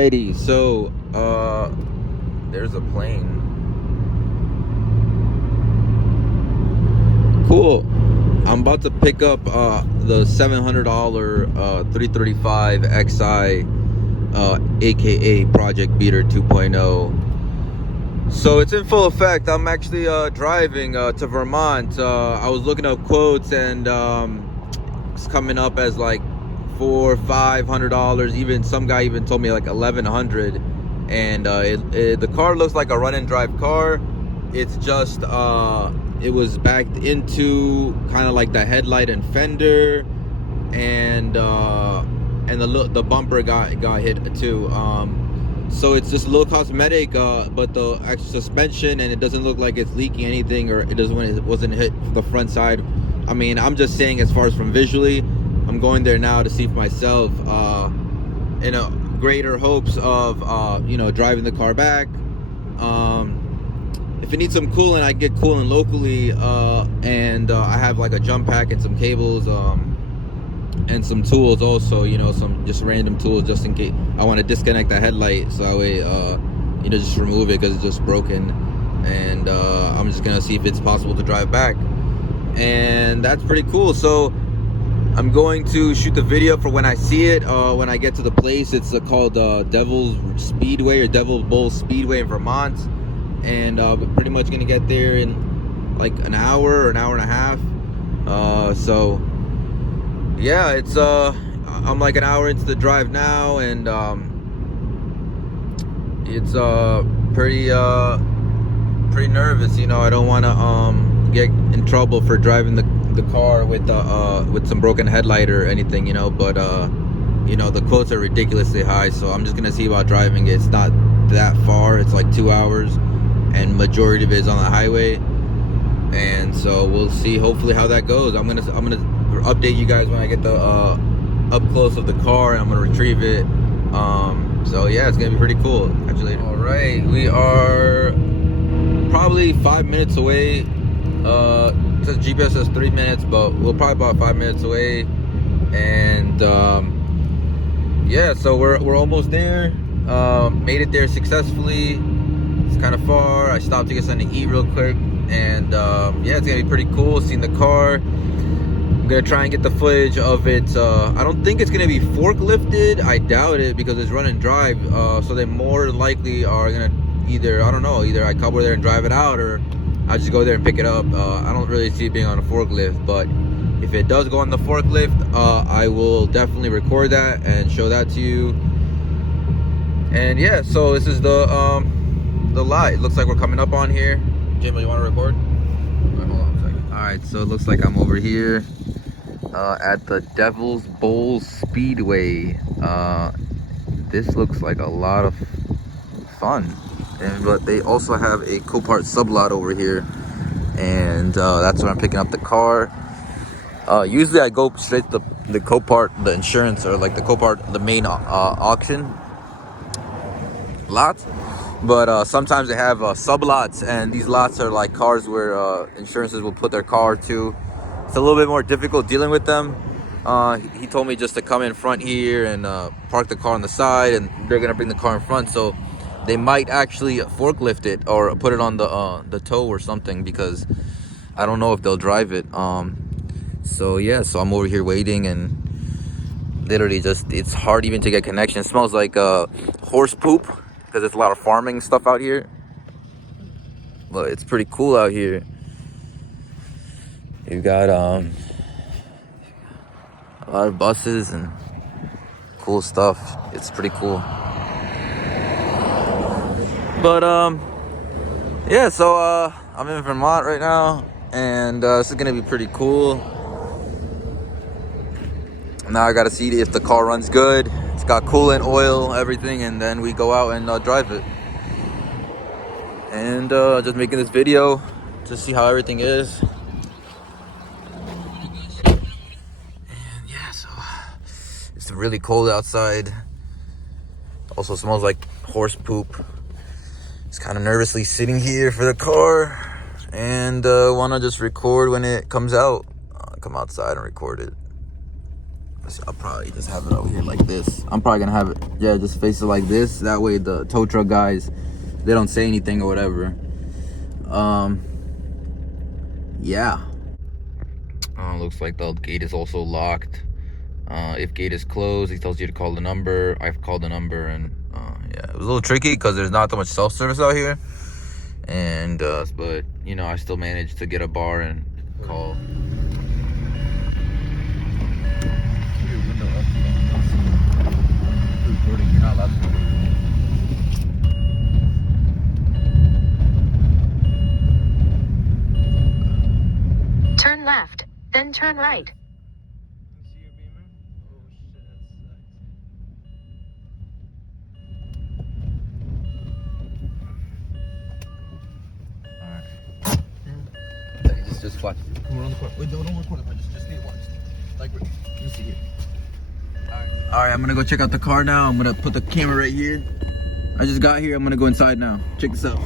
Alrighty, so there's a plane. Cool. I'm about to pick up the $700 335 XI, aka Project Beater 2.0. So it's in full effect. I'm actually driving to Vermont. I was looking up quotes, and it's coming up as like $400-500. Even some guy even told me like $1,100. And the car looks like a run and drive car. It's just it was backed into kind of like the headlight and fender, and the bumper got hit too. So it's just a little cosmetic, but the actual suspension, and it doesn't look like it's leaking anything, or it wasn't hit the front side. I mean, I'm just saying as far as from visually. I'm going there now to see for myself, in a greater hopes of driving the car back. If it needs some coolant, I get coolant locally, and I have like a jump pack and some cables, and some tools also, some just random tools just in case I want to disconnect the headlight, so that way just remove it because it's just broken. And I'm just gonna see if it's possible to drive back, and that's pretty cool. So I'm going to shoot the video for when I see it, when I get to the place. It's called Devil's Speedway or Devil Bowl Speedway in Vermont, and pretty much gonna get there in like an hour or an hour and a half. So yeah, it's I'm like an hour into the drive now, and it's pretty nervous. I don't want to get in trouble for driving the car with some broken headlight or anything, but the quotes are ridiculously high, so I'm just gonna see about driving it. It's not that far, it's like 2 hours, and majority of it is on the highway, and so we'll see hopefully how that goes. I'm gonna update you guys when I get the up close of the car, and I'm gonna retrieve it. So yeah, it's gonna be pretty cool. Actually, all right, we are probably 5 minutes away. It says GPS says 3 minutes, but we're probably about 5 minutes away. And yeah, so we're almost there. Made it there successfully. It's kind of far. I stopped to get something to eat real quick, and yeah, it's gonna be pretty cool seeing the car. I'm gonna try and get the footage of it. I don't think it's gonna be forklifted. I doubt it, because it's run and drive. So they more likely are gonna either I come over there and drive it out, or I just go there and pick it up. I don't really see it being on a forklift, but if it does go on the forklift, I will definitely record that and show that to you. And yeah, so this is the lot. It looks like we're coming up on here. Jim, you want to record? All right, hold on a second. All right, so it looks like I'm over here at the Devil's Bowl Speedway. This looks like a lot of fun. But they also have a Copart sublot over here, and that's where I'm picking up the car. Usually I go straight to the Copart, the insurance, or like the Copart, the main auction lot. But sometimes they have sublots, and these lots are like cars where insurances will put their car to. It's a little bit more difficult dealing with them. He told me just to come in front here and park the car on the side, and they're gonna bring the car in front. So they might actually forklift it or put it on the tow or something, because I don't know if they'll drive it. So yeah, so I'm over here waiting, and literally it's hard even to get connection. It smells like horse poop, because it's a lot of farming stuff out here. But it's pretty cool out here. You've got a lot of buses and cool stuff. It's pretty cool. But yeah, so I'm in Vermont right now, and this is gonna be pretty cool. Now I gotta see if the car runs good. It's got coolant, oil, everything, and then we go out and drive it. And just making this video to see how everything is. And yeah, so it's really cold outside. Also smells like horse poop. Just kind of nervously sitting here for the car, and want to just record when it comes out. Come outside and record it. I'll probably just have it over here like this. I'm probably gonna have it, yeah, just face it like this. That way the tow truck guys, they don't say anything or whatever. Yeah. Looks like the gate is also locked. If gate is closed, he tells you to call the number. I've called the number, and yeah, it was a little tricky because there's not that much self-service out here. And but you know, I still managed to get a bar and call. You're not allowed to. Turn left, then turn right. Just watch. Come around the corner. Wait, don't record it. Just stay watch. Like, let me see here. All right, I'm gonna go check out the car now. I'm gonna put the camera right here. I just got here. I'm gonna go inside now. Check this out.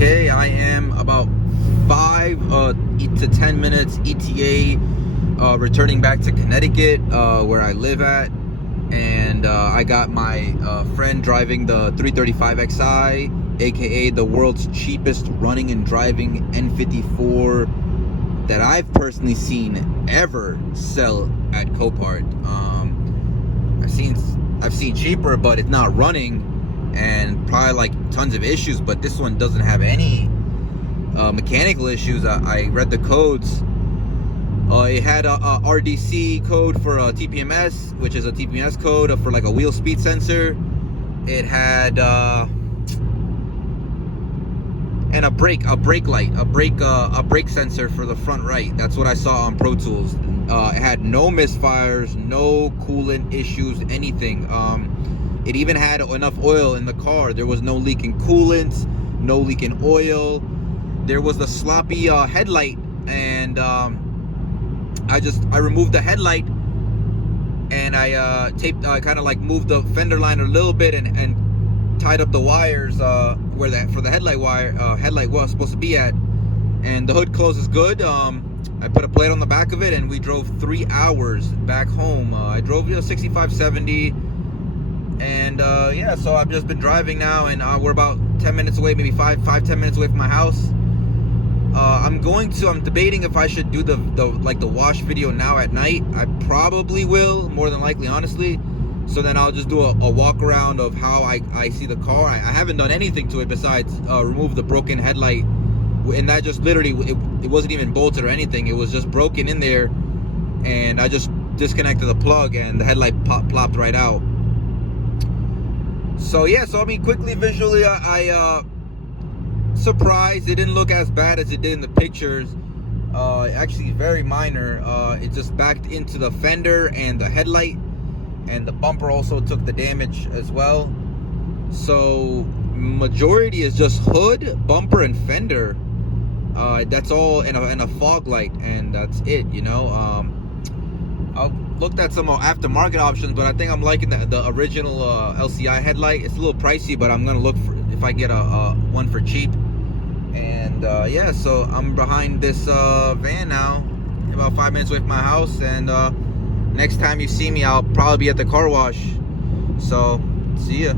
Okay, I am about 5 to 10 minutes ETA returning back to Connecticut, where I live at, and I got my friend driving the 335xi, aka the world's cheapest running and driving N54 that I've personally seen ever sell at Copart. I've seen cheaper, but it's not running, and probably like tons of issues, but this one doesn't have any mechanical issues. I read the codes. It had a RDC code for a TPMS, which is a TPMS code for like a wheel speed sensor. It had and a brake light, a brake sensor for the front right. That's what I saw on Pro Tools. It had no misfires, no coolant issues, anything. It even had enough oil in the car. There was no leak in coolant, no leak in oil. There was the sloppy headlight, and I removed the headlight, and I kind of like moved the fender liner a little bit and tied up the wires where that for the headlight was supposed to be at, and the hood closes good. I put a plate on the back of it, and we drove 3 hours back home. I drove 65, 70, and yeah, so I've just been driving now, and we're about 10 minutes away, maybe 5-10 minutes away from my house. I'm debating if I should do the wash video now at night. I probably will, more than likely, honestly. So then I'll just do a walk around of how I see the car. I haven't done anything to it besides remove the broken headlight, and that just literally, it wasn't even bolted or anything. It was just broken in there, and I just disconnected the plug, and the headlight plopped right out. So yeah, so I mean, quickly visually, I surprised it didn't look as bad as it did in the pictures. Actually very minor. It just backed into the fender and the headlight, and the bumper also took the damage as well. So majority is just hood, bumper, and fender. That's all in a fog light, and that's it, you know. I looked at some aftermarket options, but I think I'm liking the original LCI headlight. It's a little pricey, but I'm gonna look for if I get a one for cheap. And yeah, so I'm behind this van now, about 5 minutes away from my house, and next time you see me, I'll probably be at the car wash. So see ya.